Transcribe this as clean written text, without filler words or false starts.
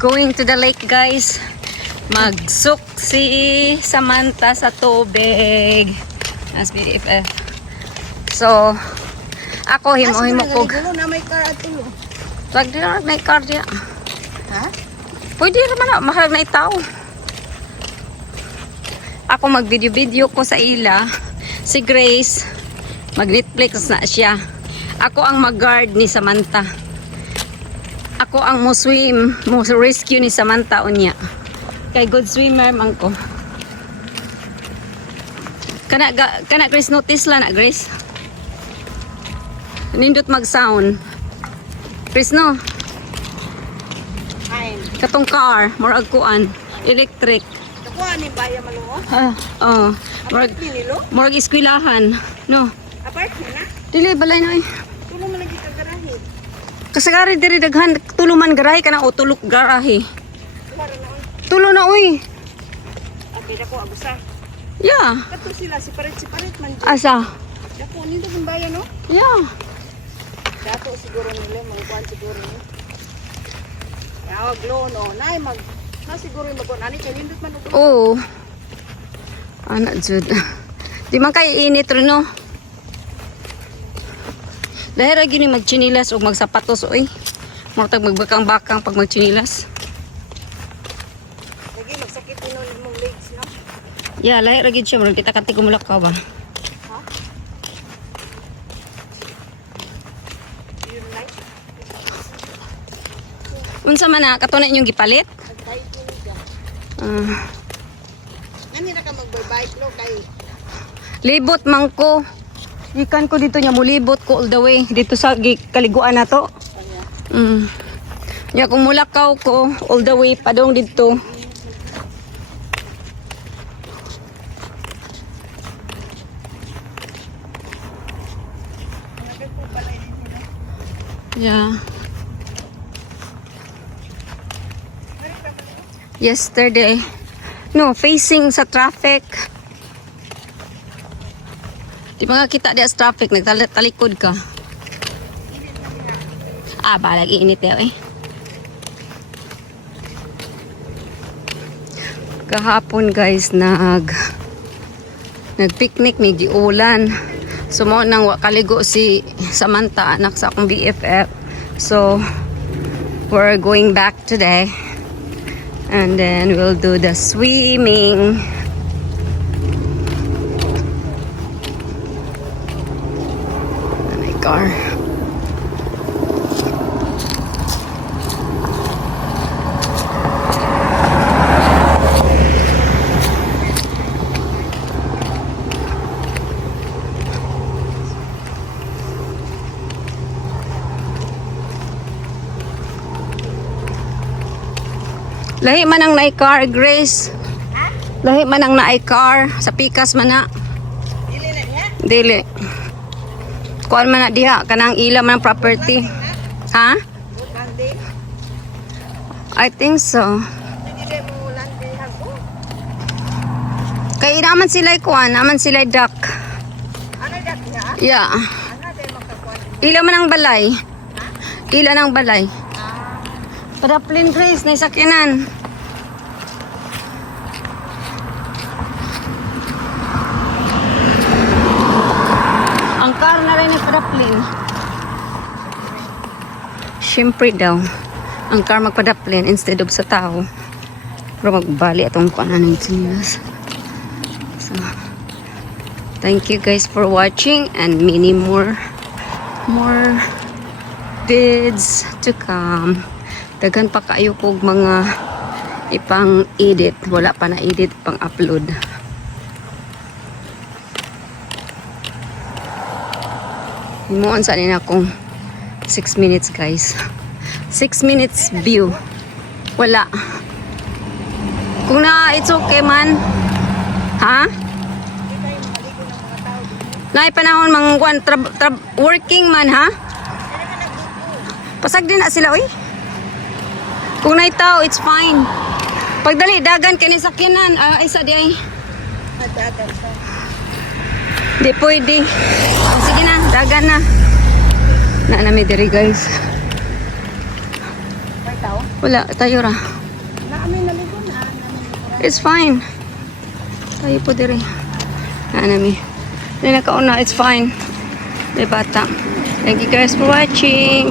Going to the lake, guys. Magsuk si Samantha sa tubig. As BFF. So, ako himo-himo ko. Na may car at tulo. Wag din na may car diya. Ha? Pwede naman na, mahal na itaw. Ako mag-video-video ko sa ila. Si Grace, mag-Netflix na siya. Ako ang mag-guard ni Samantha. Ako ang mo-swim, mo-rescue ni Samantha unya. Kay good swimmer man ko. Kana Grace, notice lang na Grace. Nindot mag-sound. Grace, no? Fine. Katong car, more agkuan, electric. Nakuha ni Baya Malungo? Morag Nilo? eskwelahan, no? Apartment na? Dili balay na eh. Tulo mo lagi ka garahe. Kasagari diri daghan tuluman garahe kana o tulok garahe. Para na on. Tulo na uy. Abi dako agusa. Yeah. Kato sila siparit man. Asa? Dako nito kung Baya no? Yeah. Dato siguro nila magkuan siguro ni. Yaw glow no. Nay mag na siguro magkuan ani kay nindot man ug. Oo. Anak jud. Di man kay init rin no. Dahil ra gyud ni magchinilas o magsapatos oy. Murtag magbakang-bakang pag magchinilas. Lagi magsakit ni mong legs no. Yeah, lahi ra gyud siya murag kita kati kumulakaw ba. Ha? Yun like. Unsa man na kato na inyong gipalit? Nagtay ko niya. Nani na ka magbike no kay Libot man ko. Ikan ko dito niya mulibot ko all the way dito sa kaliguan na to. kanya. Nya kung mulakaw ko all the way pa dong dito. Yeah. Yesterday. No, facing sa traffic. Di ba nga kita di sa traffic, nagtalikod ka. Balag init yaw eh. Kahapon guys, nag-picnic, may giulan. So mo nang wakaligo si Samantha, anak sa akong BFF. So, we're going back today. And then we'll do the swimming. My car. Lahi man ang naay-car, Grace. Ha? Lahi man ang naay-car. Sa pikas man na. Dili na niya? Dili. Kuan man na diha. Kanang ila man ang property. Ha? Landing. I think so. Dili mo landing ako. Kaya naman sila kuan. Naman sila duck. Ano dak niya? Yeah. Ano day makakuan? Ila man ang balay. Ila ng balay. Ah, Padaplin, Grace. Naisakinan. Ang car na rin nagpadaplin. Siyempre daw. Ang car magpadaplin instead of sa tao. Pero magbali atong kuanan ng sinilas. So, thank you guys for watching and many more vids to come. Dagan pa kayo kog mga ipang edit. Wala pa na edit pang upload. Himuon sa nila akong 6 minutes guys. 6 minutes view. Wala. Kung na it's okay man. Ha? Naay panahon mangkuan working man ha? Pasag din na sila oy. Kung naitaw, it's fine. Pagdali, dagan kini sakyanan. Isa di ay. dagat pa. Di pwede. Sige na, dagan na. Na nami diri guys. May tao? Wala, tayo ra. Naamin naligo na. It's fine. Tayo po dire. Nami. Hindi nakauna, it's fine. May bata. Thank you guys for watching.